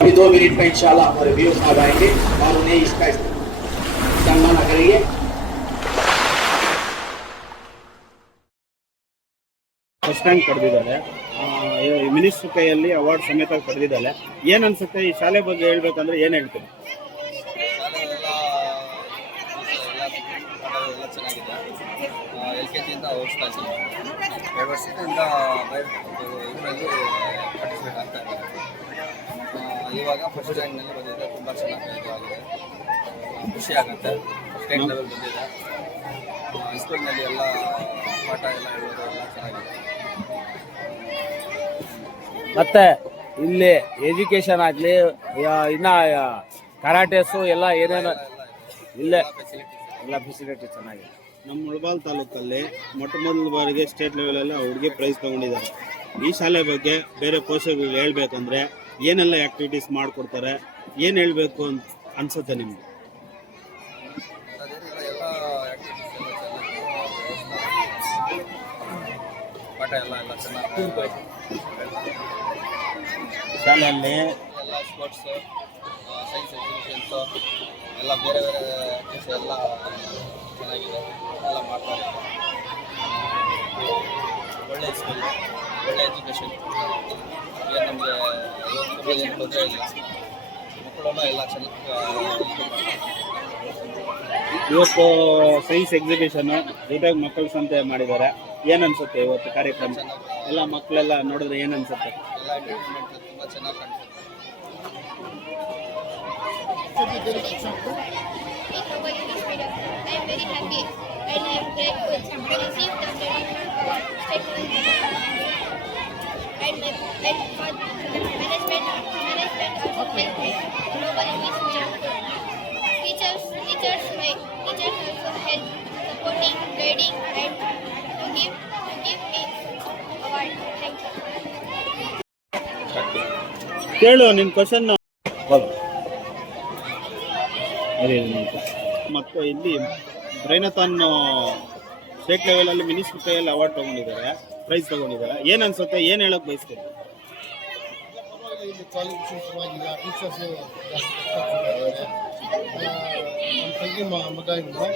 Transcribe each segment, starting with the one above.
अभी 2 मिनट में इंशाल्लाह हमारे व्यूज आ जाएंगे और उन्हें इसका इस्तेमाल करेंगे। ಫಸ್ಟ್ ರ್ಯಾಂಕ್ ಪಡೆದಿದ್ದಾಳೆ, ಮಿನಿಸ್ಟ್ರ್ ಕೈಯಲ್ಲಿ ಅವಾರ್ಡ್ ಸಮೇತ ಪಡೆದಿದ್ದಾಳೆ. ಏನು ಅನ್ಸುತ್ತೆ ಈ ಶಾಲೆ ಬಗ್ಗೆ ಹೇಳ್ಬೇಕಂದ್ರೆ ಏನು ಹೇಳ್ತೀರಿ? ಎಲ್ಲ ಚೆನ್ನಾಗಿದೆ. LKGಯಿಂದ ಓದಿಸ್ತಾ ಇದ್ದೀನಿ. 2 ವರ್ಷದಿಂದ ಇದರಲ್ಲಿ ಪಾರ್ಟಿಸಿಪೇಟ್ ಆಗ್ತಾ ಇದ್ದಾರೆ. ಇವಾಗ ಫಸ್ಟ್ ರ್ಯಾಂಕ್ನಲ್ಲಿ ಬಂದಿದೆ. ತುಂಬ ಚೆನ್ನಾಗಿ ಆಗಿದೆ, ಖುಷಿ ಆಗುತ್ತೆ. ಸ್ಟೇಟ್ ಲೆವೆಲ್ ಬಂದಿದೆ. ಹೈಸ್ಕೂಲ್ನಲ್ಲಿ ಎಲ್ಲ ಪಾಠ ಎಲ್ಲ ಹೇಳೋದು ಎಲ್ಲ ಚೆನ್ನಾಗಿದೆ. ಮತ್ತು ಇಲ್ಲಿ ಎಜುಕೇಷನ್ ಆಗಲಿ ಇನ್ನು ಕರಾಟೆಸು ಎಲ್ಲ ಏನೇನು ಇಲ್ಲೇ ಎಲ್ಲ ಫೆಸಿಲಿಟಿ ಚೆನ್ನಾಗಿದೆ. ನಮ್ಮ ಮುಳಬಾಲ್ ತಾಲೂಕಲ್ಲಿ ಮೊದಲ ಬಾರಿಗೆ ಸ್ಟೇಟ್ ಲೆವೆಲಲ್ಲಿ ಹುಡುಗಿ ಪ್ರೈಸ್ ತೊಗೊಂಡಿದ್ದಾರೆ. ಈ ಶಾಲೆ ಬಗ್ಗೆ ಬೇರೆ ಪೋಷಕರು ಹೇಳ್ಬೇಕಂದ್ರೆ ಏನೆಲ್ಲ ಆ್ಯಕ್ಟಿವಿಟೀಸ್ ಮಾಡಿಕೊಡ್ತಾರೆ, ಏನು ಹೇಳಬೇಕು ಅಂತ ಅನ್ಸುತ್ತೆ ನಿಮಗೆ? ಪಾಠ ಎಲ್ಲ ಚೆನ್ನಾಗಿ ಶಾಲೆಯಲ್ಲಿ ಎಲ್ಲ ಸ್ಪೋರ್ಟ್ಸು, ಸೈನ್ಸ್ ಎಕ್ಸಿಬಿಷನ್ಸು ಎಲ್ಲ ಬೇರೆ ಬೇರೆ ಆ್ಯಕ್ಟಿವಿಟೀಸ್ ಎಲ್ಲ ಚೆನ್ನಾಗಿದೆ, ಎಲ್ಲ ಮಾಡ್ತಾರೆ. ಒಳ್ಳೆ ಸ್ಕೂಲ್, ಒಳ್ಳೆ ಎಜುಕೇಷನ್. ಏನು ನಮಗೆ ಏನು ತೊಂದರೆ ಇಲ್ಲ. ಮಕ್ಕಳನ್ನು ಎಲ್ಲ ಚೆನ್ನಾಗಿ ಇವತ್ತು ಸೈನ್ಸ್ ಎಕ್ಸಿಬಿಷನ್ನು ಜೊತೆಗೆ ಮಕ್ಕಳ ಸಂತೆ ಮಾಡಿದ್ದಾರೆ. ಏನು ಅನ್ಸುತ್ತೆ ಇವತ್ತು ಕಾರ್ಯಕ್ರಮ? ಎಲ್ಲ ಮಕ್ಕಳೆಲ್ಲ ನೋಡಿದ್ರೆ ಏನು ಅನ್ಸುತ್ತೆ? ಎಲ್ಲ ಎಂಟರ್ಟೈನ್ಮೆಂಟ್ ತುಂಬ ಚೆನ್ನಾಗಿ ಕಾಣಿಸುತ್ತೆ. I am very happy and I am glad to receive the traditional award state level and management also helped me global English medium. Teachers also help supporting, guiding and to give me award. Thank you. ಕೇಳು ನಿನ್ನ question. ಮತ್ತು ಇಲ್ಲಿ ಬ್ರೈನಥಾನ್ state ಲೆವೆಲಲ್ಲಿ minister ಕೈಯಲ್ಲಿ award ತೊಗೊಂಡಿದ್ದಾರೆ, price ತೊಗೊಂಡಿದ್ದಾರೆ. ಏನು ಅನ್ಸುತ್ತೆ, ಏನು ಹೇಳೋಕೆ ಬಯಸ್ತೀರಿ? ಇಲ್ಲಿ ಕ್ವಾಲಿಫಿಕೇಷನ್ ಚೆನ್ನಾಗಿದೆ. ಟೀಚರ್ಸು ನಮ್ಮ ತಂಗಿ ಮಗ ಇದ್ದಾರೆ,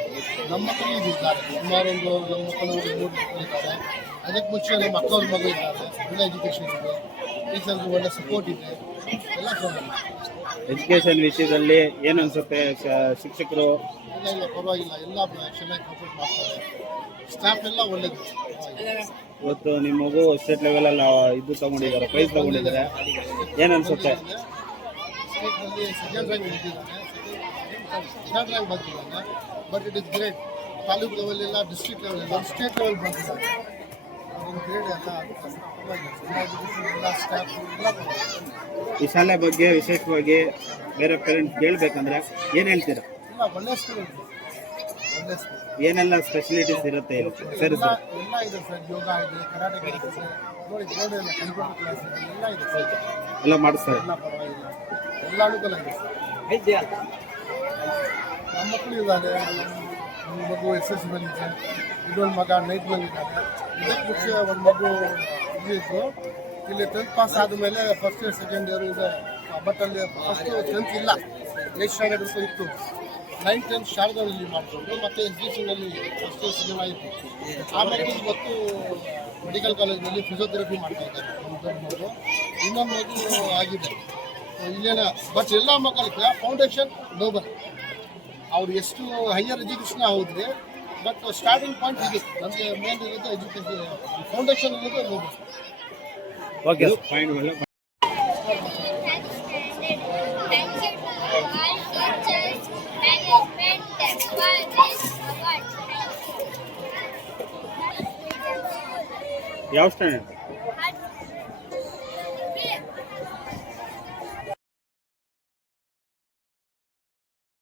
ನಮ್ಮ ಮಕ್ಕಳು ಇದ್ದಾರೆ. ಸುಮಾರು ನಮ್ಮ ಮಕ್ಕಳು 3 ಮಕ್ಕಳು ಇದ್ದಾರೆ. ಅದಕ್ಕೆ ಮುಂಚೆ ನಮ್ಮ ಅಕ್ಕವ್ರ ಮಗ ಇದ್ದಾರೆ. ಒಳ್ಳೆ ಎಜುಕೇಷನ್ ಇದೆ, ಟೀಚರ್ಗೆ ಒಳ್ಳೆ ಸಪೋರ್ಟ್ ಇದೆ, ಎಲ್ಲ ಚೆನ್ನಾಗಿದೆ. ಎಜುಕೇಷನ್ ವಿಷಯದಲ್ಲಿ ಏನು ಅನ್ಸುತ್ತೆ? ಶಿಕ್ಷಕರು ಇಲ್ಲ ಪರವಾಗಿಲ್ಲ, ಎಲ್ಲ ಚೆನ್ನಾಗಿ ಸಪೋರ್ಟ್ ಮಾಡ್ತಾರೆ. ಸ್ಟಾಫ್ ಎಲ್ಲ ಒಳ್ಳೇದು. ಇವತ್ತು ನಿಮ್ಮ ಮಗು ಸ್ಟೇಟ್ ಲೆವೆಲಲ್ಲಿ ಇದು ತಗೊಂಡಿದ್ದಾರೆ, ಪ್ರೈಸ್ ತಗೊಂಡಿದ್ದಾರೆ. ಏನು ಅನ್ಸುತ್ತೆ? ಸ್ಟೇಟ್ನಲ್ಲಿ ಸೆಕೆಂಡ್ ರ್ಯಾಂಕ್ ಬಂದಿದ್ದಾನೆ, ಥರ್ಡ್ ರ್ಯಾಂಕ್ ಬಂದಿದ್ದಾನೆ. But it is great. Taluk level ಎಲ್ಲ, ಡಿಸ್ಟ್ರಿಕ್ಟ್ ಲೆವೆಲ್ ಎಲ್ಲ, ಸ್ಟೇಟ್ ಲೆವೆಲ್ ಬಂದಿದ್ದಾನೆ. ಅದೊಂದು ಗ್ರೇಡ್ ಎಲ್ಲ ಎಲ್ಲ ಸ್ಟಾಫ್ ಎಲ್ಲ. ಈ ಶಾಲೆ ಬಗ್ಗೆ ವಿಶೇಷವಾಗಿ ಬೇರೆ ಪೇರೆಂಟ್ಸ್ ಹೇಳ್ಬೇಕಂದ್ರೆ ಏನು ಹೇಳ್ತೀರಾ? ಇಲ್ಲ ಒಳ್ಳೆ ಸ್ಕೂಲ್ ಇದೆ, ಒಳ್ಳೆ ಸ್ಕೂಲ್. ಏನೆಲ್ಲ ಸ್ಪೆಷಲಿಟೀಸ್ ಇರುತ್ತೆ ಇಲ್ಲಿ? ಸರಿ ಎಲ್ಲ ಸರ್, ಇದೆ ಸರ್. ಯೋಗ ಇದೆ, ಕರಾಟೆ ಕ್ಲಾಸ್ ಇದೆ, ನೋಡಿ ಬೋರ್ಡ್ ಎಲ್ಲ, ಕಂಪ್ಯೂಟರ್ ಕ್ಲಾಸ್ ಇದೆ, ಎಲ್ಲ ಇದೆ ಸರ್. ಎಲ್ಲ ಮಾಡಿಸ್ತಾರೆ. ಎಲ್ಲ ಪರವಾಗಿಲ್ಲ, ಎಲ್ಲ ಅನುಕೂಲ ಇದೆ ಸರ್. ನಮ್ಮ ಮಕ್ಕಳು ಇದ್ದಾರೆ. ಒಂದು ಮಗು SS ಬಂದಿದೆ, ಇನ್ನೊಂದು ಮಗ 9th ಬಂದಿದ್ದಾನೆ. ಇದಕ್ಕೆ ಮುಂಚೆ ಒಂದು ಮಗು ಇದ್ದು ಇಲ್ಲಿ 10th ಪಾಸ್ ಆದಮೇಲೆ ಫಸ್ಟ್ ಇಯರ್ ಸೆಕೆಂಡ್ ಇಯರ್ ಇದೆ. ಬಟ್ ಅಲ್ಲಿ ಫಸ್ಟ್ 10th ಇಲ್ಲ, 8th ಸ್ಟ್ಯಾಂಡರ್ಡ್ ಇತ್ತು. 9th 10th ಶಾರದಾದಲ್ಲಿ ಮಾಡಿಕೊಂಡು ಮತ್ತೆ ಎಜುಕೇಷನಲ್ಲಿ ಫಸ್ಟ್ ಇಯರ್ ಸೆಕೆಂಡ್ ಆಯಿತು. ಆಮೇಲೆ ಇವತ್ತು ಮೆಡಿಕಲ್ ಕಾಲೇಜ್ನಲ್ಲಿ ಫಿಸಿಯೋಥೆರಪಿ ಮಾಡ್ತಾ ಇದ್ದಾರೆ. ಒಂದು ಮಗು, ಇನ್ನೊಂದು ಮಗು ಆಗಿದೆ ಇಲ್ಲೇನ. ಬಟ್ ಎಲ್ಲ ಮಕ್ಕಳಿಗೆ ಫೌಂಡೇಶನ್ ಗ್ಲೋಬಲ್. ಅವ್ರು ಎಷ್ಟು ಹೈಯರ್ ಎಜುಕೇಷನ್ ಹೋದ್ರೆ, ಬಟ್ ಸ್ಟಾರ್ಟಿಂಗ್ ಪಾಯಿಂಟ್ ಇದೆ. ನಮಗೆ ಮೇನ್ ಇರೋದು ಎಜುಕೇಷನ್, ಫೌಂಡೇಶನ್ ಇರೋದು global. Okay fine. Thank you to all teachers, management for this award. ಯಾವ ಸ್ಟ್ಯಾಂಡರ್ಡ್?